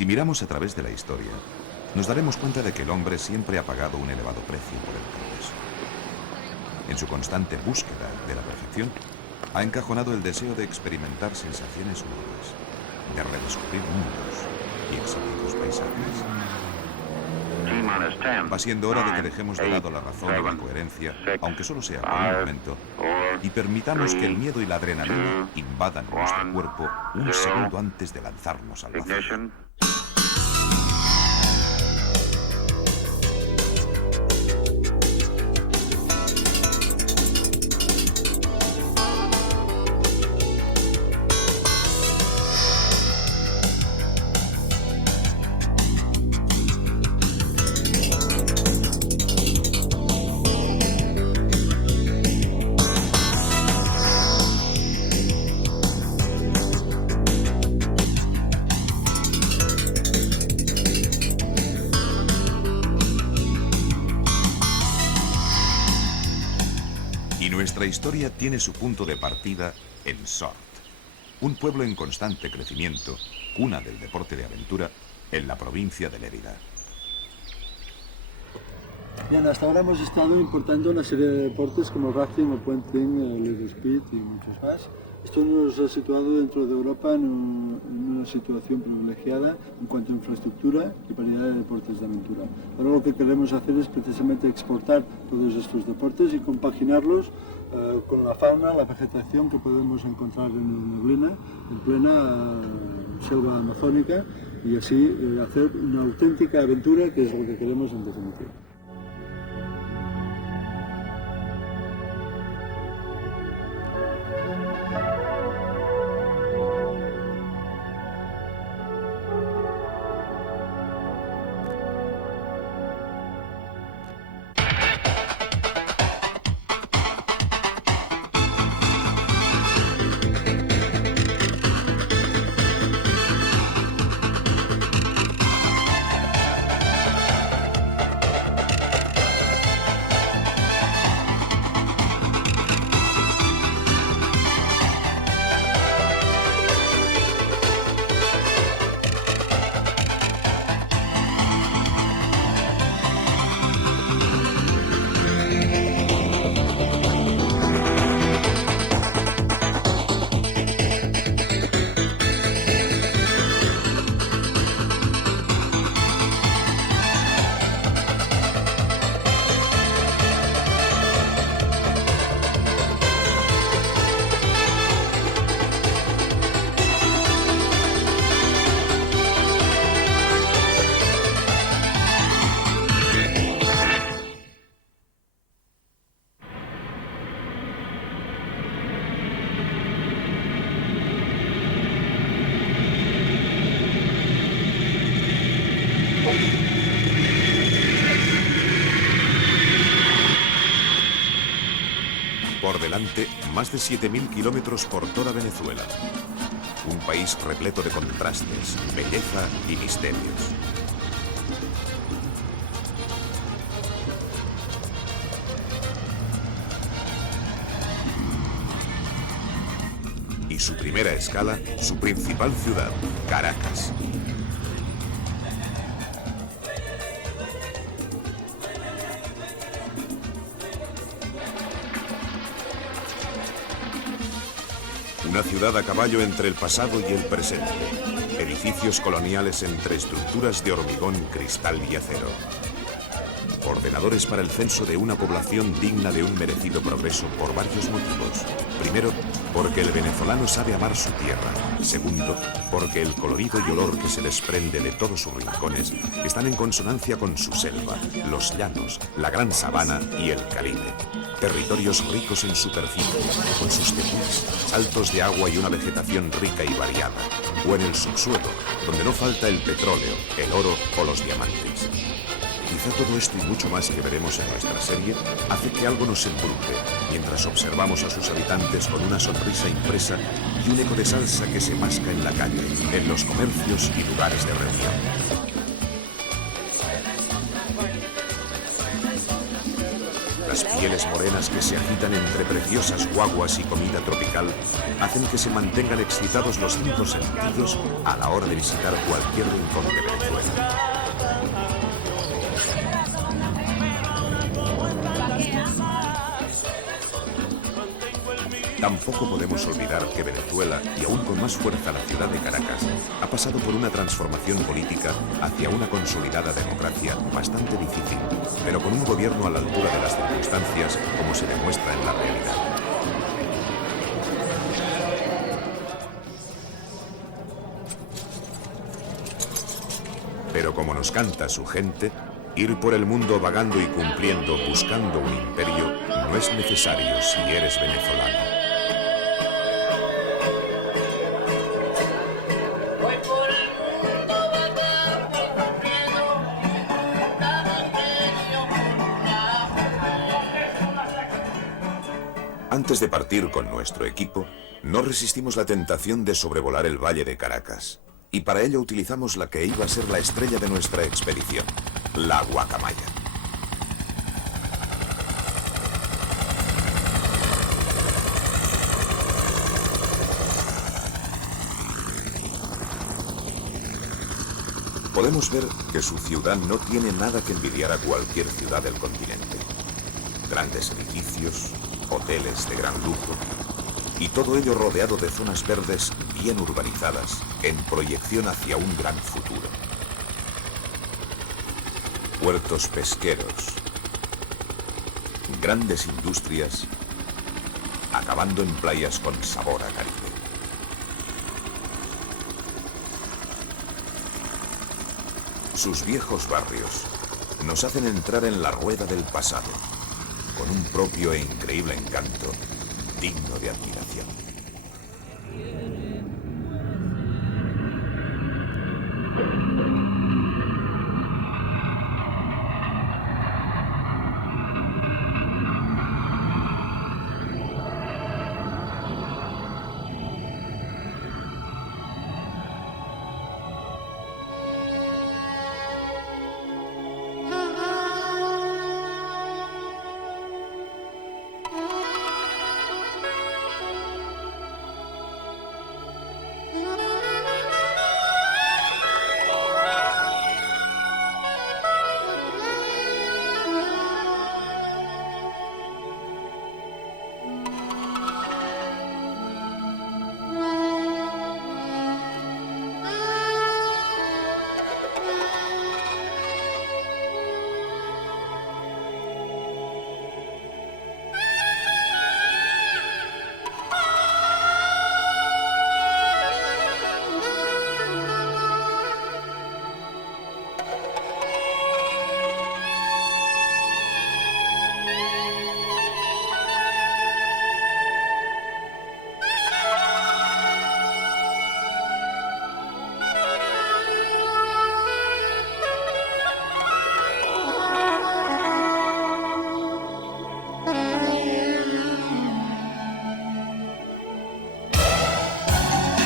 Si miramos a través de la historia, nos daremos cuenta de que el hombre siempre ha pagado un elevado precio por el progreso. En su constante búsqueda de la perfección, ha encajonado el deseo de experimentar sensaciones nuevas, de redescubrir mundos y exóticos paisajes. Va siendo hora de que dejemos de lado la razón y la coherencia, aunque solo sea por un momento, y permitamos que el miedo y la adrenalina invadan nuestro cuerpo un segundo antes de lanzarnos al vacío. Nuestra historia tiene su punto de partida en Sort, un pueblo en constante crecimiento, cuna del deporte de aventura, en la provincia de Lérida. Bien, hasta ahora hemos estado importando una serie de deportes como rafting, o puenting, lead speed y muchos más. Esto nos ha situado dentro de Europa en una situación privilegiada en cuanto a infraestructura y variedad de deportes de aventura. Ahora lo que queremos hacer es precisamente exportar todos estos deportes y compaginarlos con la fauna, la vegetación que podemos encontrar en Neblina, en plena selva amazónica, y así hacer una auténtica aventura, que es lo que queremos en definitiva. Por delante, más de 7.000 kilómetros por toda Venezuela. Un país repleto de contrastes, belleza y misterios. Y su primera escala, su principal ciudad, Caracas. Una ciudad a caballo entre el pasado y el presente. Edificios coloniales entre estructuras de hormigón, cristal y acero. Ordenadores para el censo de una población digna de un merecido progreso por varios motivos. Primero, porque el venezolano sabe amar su tierra. Segundo, porque el colorido y olor que se desprende de todos sus rincones están en consonancia con su selva, los llanos, la gran sabana y el Caribe. Territorios ricos en superficie, con sus tepuis, saltos de agua y una vegetación rica y variada. O en el subsuelo, donde no falta el petróleo, el oro o los diamantes. Quizá todo esto y mucho más que veremos en nuestra serie hace que algo nos embruje, mientras observamos a sus habitantes con una sonrisa impresa y un eco de salsa que se masca en la calle, en los comercios y lugares de reunión. Las pieles morenas que se agitan entre preciosas guaguas y comida tropical hacen que se mantengan excitados los 5 sentidos a la hora de visitar cualquier rincón de Venezuela. Tampoco podemos olvidar que Venezuela, y aún con más fuerza la ciudad de Caracas, ha pasado por una transformación política hacia una consolidada democracia bastante difícil, pero con un gobierno a la altura de las circunstancias, como se demuestra en la realidad. Pero como nos canta su gente, ir por el mundo vagando y cumpliendo, buscando un imperio, no es necesario si eres venezolano. Antes de partir con nuestro equipo, no resistimos la tentación de sobrevolar el Valle de Caracas, y para ello utilizamos la que iba a ser la estrella de nuestra expedición, la guacamaya. Podemos ver que su ciudad no tiene nada que envidiar a cualquier ciudad del continente. Grandes edificios, hoteles de gran lujo, y todo ello rodeado de zonas verdes bien urbanizadas, en proyección hacia un gran futuro. Puertos pesqueros, grandes industrias, acabando en playas con sabor a Caribe. Sus viejos barrios nos hacen entrar en la rueda del pasado, con un propio e increíble encanto, digno de admiración.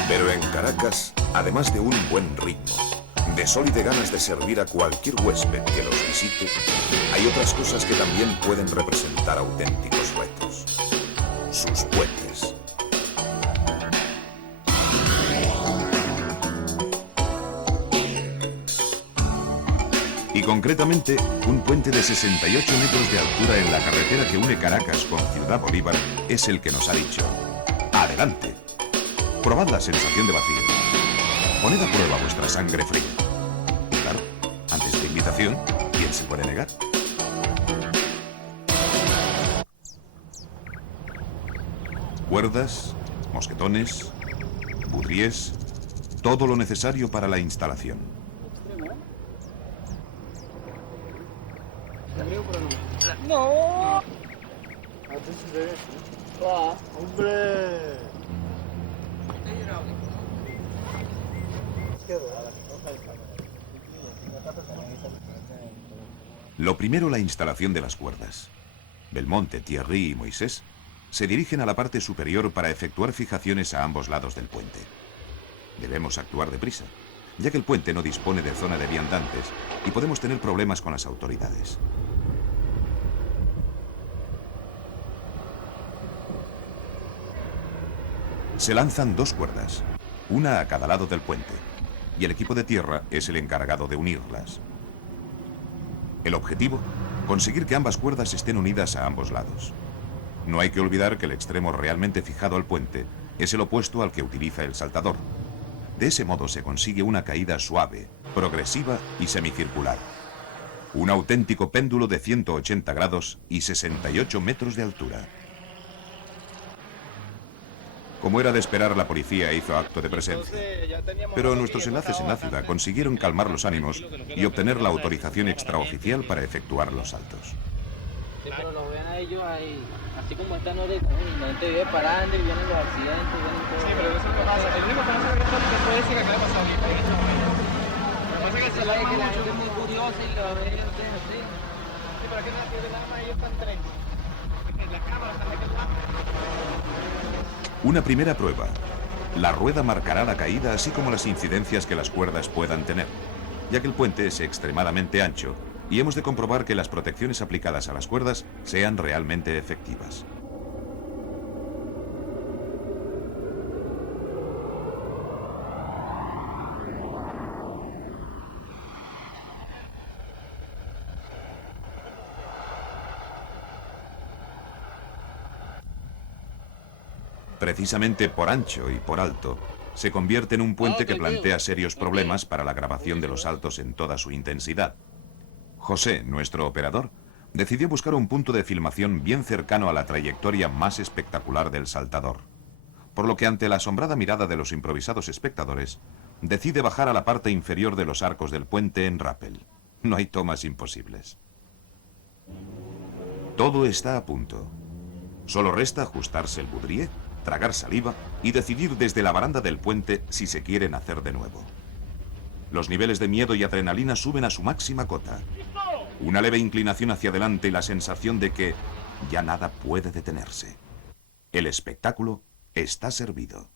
Pero en Caracas, además de un buen ritmo, de sol y de ganas de servir a cualquier huésped que los visite, hay otras cosas que también pueden representar auténticos retos. Sus puentes. Y concretamente, un puente de 68 metros de altura en la carretera que une Caracas con Ciudad Bolívar es el que nos ha dicho: ¡adelante! Probad la sensación de vacío. Poned a prueba vuestra sangre fría. Y claro, ante esta invitación, ¿quién se puede negar? Cuerdas, mosquetones, budríes, todo lo necesario para la instalación. ¡No! ¡Hombre! Lo primero, la instalación de las cuerdas. Belmonte, Thierry y Moisés se dirigen a la parte superior para efectuar fijaciones a ambos lados del puente. Debemos actuar deprisa, ya que el puente no dispone de zona de viandantes y podemos tener problemas con las autoridades. Se lanzan 2 cuerdas, una a cada lado del puente, y el equipo de tierra es el encargado de unirlas. El objetivo, conseguir que ambas cuerdas estén unidas a ambos lados. No hay que olvidar que el extremo realmente fijado al puente es el opuesto al que utiliza el saltador. De ese modo se consigue una caída suave, progresiva y semicircular. Un auténtico péndulo de 180 grados y 68 metros de altura. Como era de esperar, la policía hizo acto de presencia. Pero nuestros enlaces en la ciudad consiguieron calmar los ánimos y obtener la autorización extraoficial para efectuar los saltos. Sí, pero lo ven a ellos ahí, así como están ahorita, la gente vive parando y vienen los accidentes, vienen todo. Sí, pero eso es lo que pasa. El único que no se ve que puede decir que acaba de pasar ahorita en este momento. Lo que pasa es que se la que la mucho. gente es muy curiosa y lo ve así. Sí, pero es que en la ciudad de Lama ellos están 30. En la cámara están metiendo más. Una primera prueba. La rueda marcará la caída así como las incidencias que las cuerdas puedan tener, ya que el puente es extremadamente ancho y hemos de comprobar que las protecciones aplicadas a las cuerdas sean realmente efectivas. Precisamente por ancho y por alto, se convierte en un puente que plantea serios problemas para la grabación de los saltos en toda su intensidad. José, nuestro operador, decidió buscar un punto de filmación bien cercano a la trayectoria más espectacular del saltador, por lo que ante la asombrada mirada de los improvisados espectadores, decide bajar a la parte inferior de los arcos del puente en rappel. No hay tomas imposibles. Todo está a punto. Solo resta ajustarse el boudrier, tragar saliva y decidir desde la baranda del puente si se quieren hacer de nuevo. Los niveles de miedo y adrenalina suben a su máxima cota. Una leve inclinación hacia adelante y la sensación de que ya nada puede detenerse. El espectáculo está servido.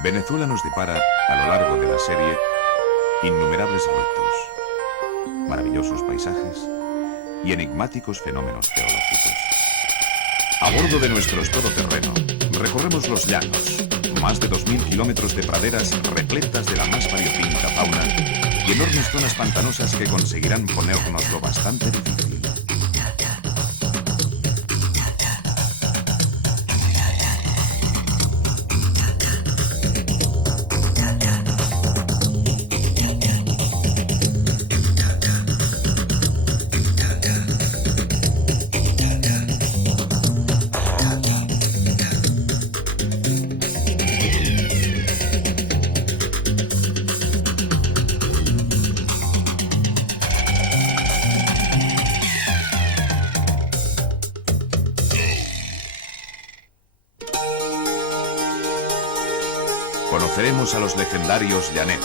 Venezuela nos depara, a lo largo de la serie, innumerables retos, maravillosos paisajes y enigmáticos fenómenos geológicos. A bordo de nuestros todoterreno, recorremos los llanos, más de 2000 kilómetros de praderas repletas de la más variopinta fauna y enormes zonas pantanosas que conseguirán ponérnoslo bastante difícil. Conoceremos a los legendarios llaneros,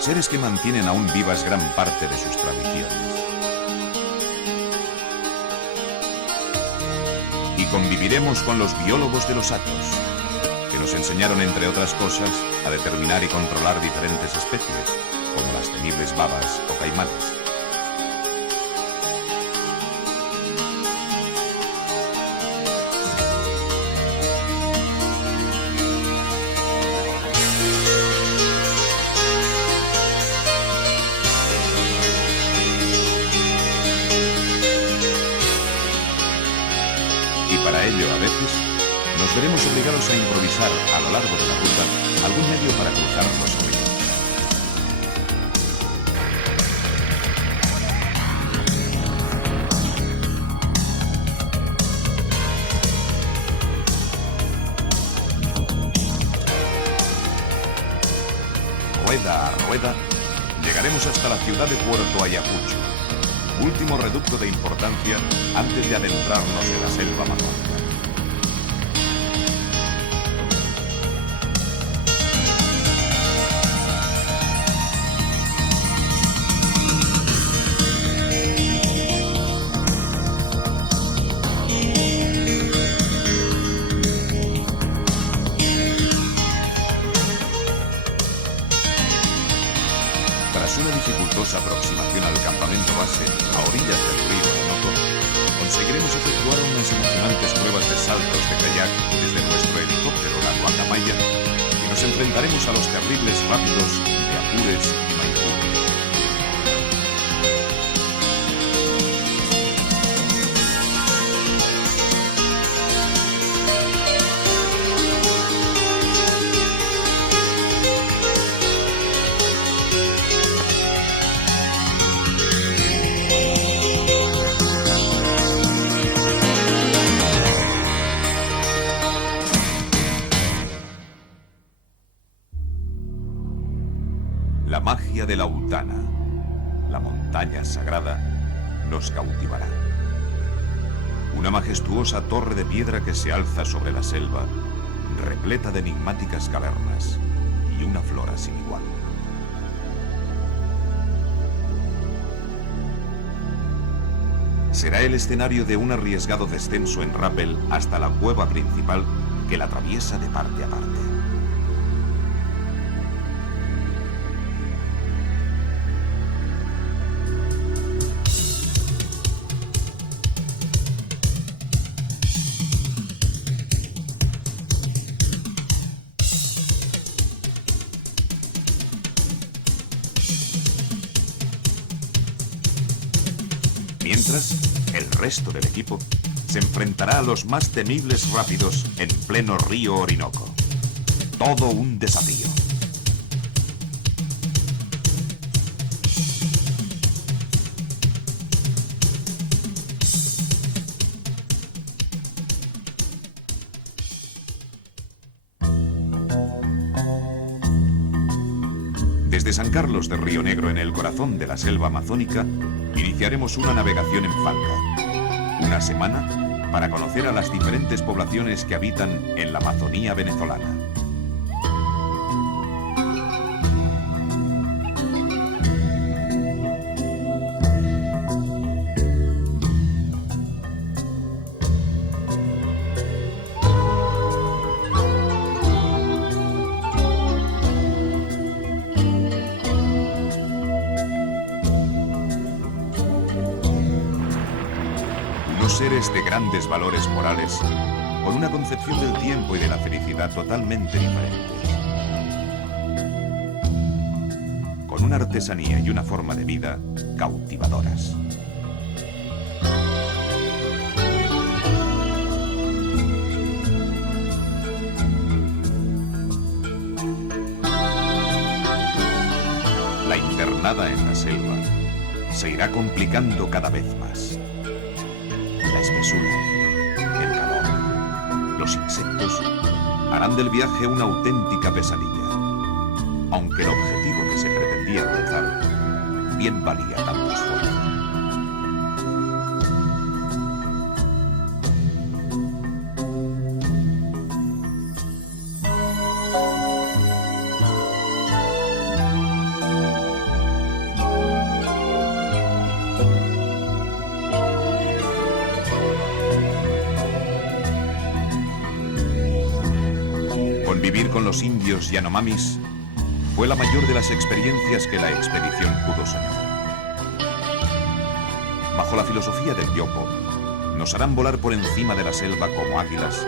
seres que mantienen aún vivas gran parte de sus tradiciones. Y conviviremos con los biólogos de los Atos, que nos enseñaron, entre otras cosas, a determinar y controlar diferentes especies, como las temibles babas o caimanes. Para ello, a veces, nos veremos obligados a improvisar a lo largo de la ruta algún medio para cruzar los ríos. Rueda a rueda, llegaremos hasta la ciudad de Puerto Ayacucho, último reducto de importancia antes de adentrarnos en la selva amazónica. Tras una dificultosa aproximación al campamento base a orillas del río Orinoco, conseguiremos efectuar unas emocionantes pruebas de saltos de kayak desde nuestro helicóptero, la Guacamaya, y nos enfrentaremos a los terribles rápidos de Apures y Maipures. La magia de la Ultana, la montaña sagrada, nos cautivará. Una majestuosa torre de piedra que se alza sobre la selva, repleta de enigmáticas cavernas y una flora sin igual. Será el escenario de un arriesgado descenso en rappel hasta la cueva principal que la atraviesa de parte a parte. Mientras, el resto del equipo se enfrentará a los más temibles rápidos en pleno río Orinoco. Todo un desafío. Desde San Carlos de Río Negro, en el corazón de la selva amazónica, iniciaremos una navegación en falca. Una semana para conocer a las diferentes poblaciones que habitan en la Amazonía venezolana. Seres de grandes valores morales, con una concepción del tiempo y de la felicidad totalmente diferentes. Con una artesanía y una forma de vida cautivadoras. La internada en la selva se irá complicando cada vez más. La espesura, el calor, los insectos harán del viaje una auténtica pesadilla. Aunque el objetivo que se pretendía alcanzar bien valía tanto esfuerzo. Vivir con los indios Yanomamis fue la mayor de las experiencias que la expedición pudo soñar. Bajo la filosofía del yopo, nos harán volar por encima de la selva como águilas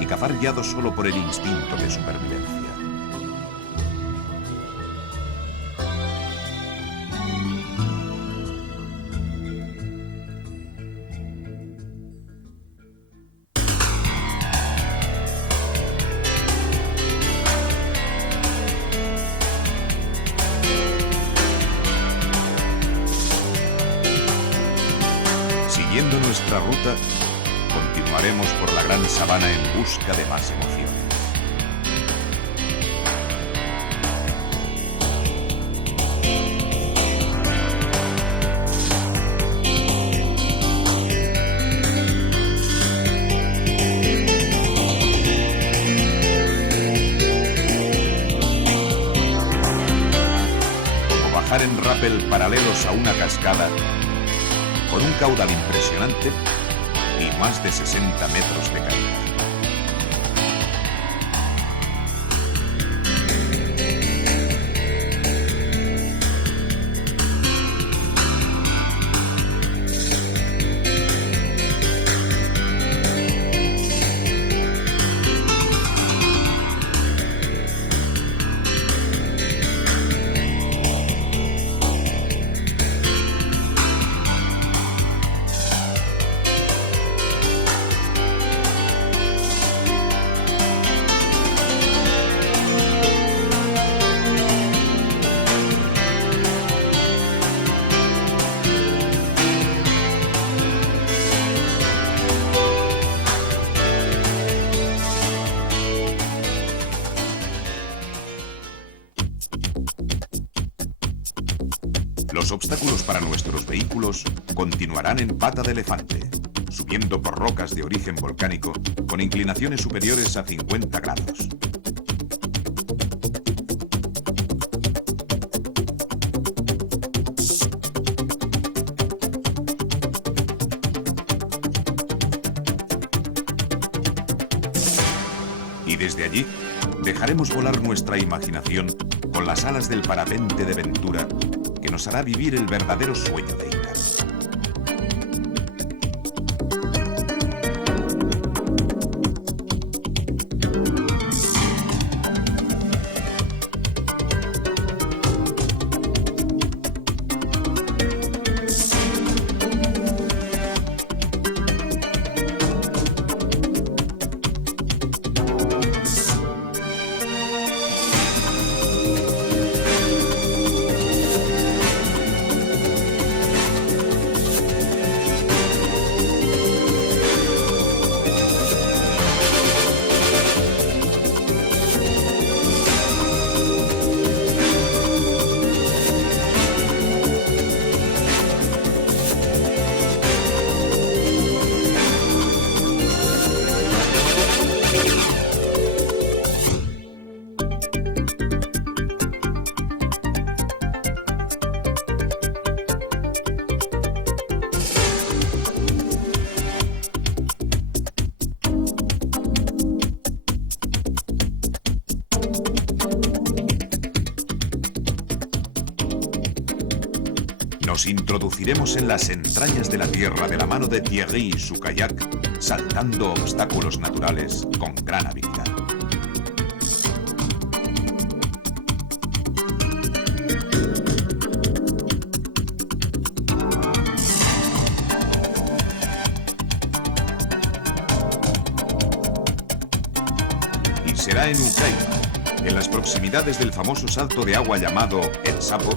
y cazar guiados solo por el instinto de supervivencia. Siguiendo nuestra ruta, continuaremos por la gran sabana en busca de más emociones. Como bajar en rappel paralelos a una cascada, con un caudal impresionante y más de 60 metros de caída. Los obstáculos para nuestros vehículos continuarán en pata de elefante, subiendo por rocas de origen volcánico con inclinaciones superiores a 50 grados. Y desde allí, dejaremos volar nuestra imaginación con las alas del parapente de Ventura, que nos hará vivir el verdadero sueño de Ida. Nos introduciremos en las entrañas de la Tierra de la mano de Thierry y su kayak, saltando obstáculos naturales con gran habilidad. Y será en Ucayma, en las proximidades del famoso salto de agua llamado El Sapo,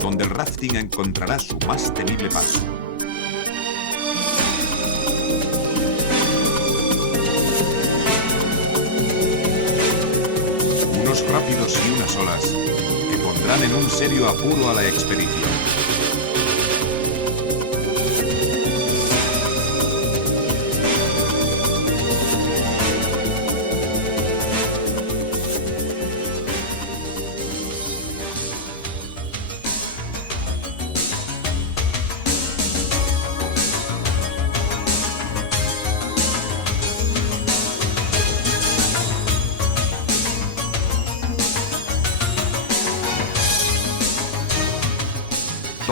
donde el rafting encontrará su más temible paso. Unos rápidos y unas olas que pondrán en un serio apuro a la expedición.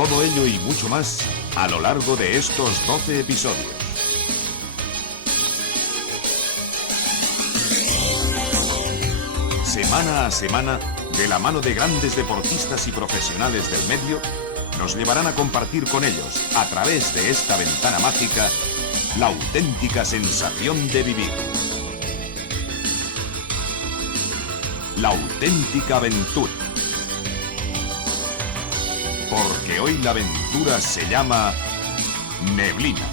Todo ello y mucho más a lo largo de estos 12 episodios. Semana a semana, de la mano de grandes deportistas y profesionales del medio, nos llevarán a compartir con ellos, a través de esta ventana mágica, la auténtica sensación de vivir. La auténtica aventura. Porque hoy la aventura se llama Neblina.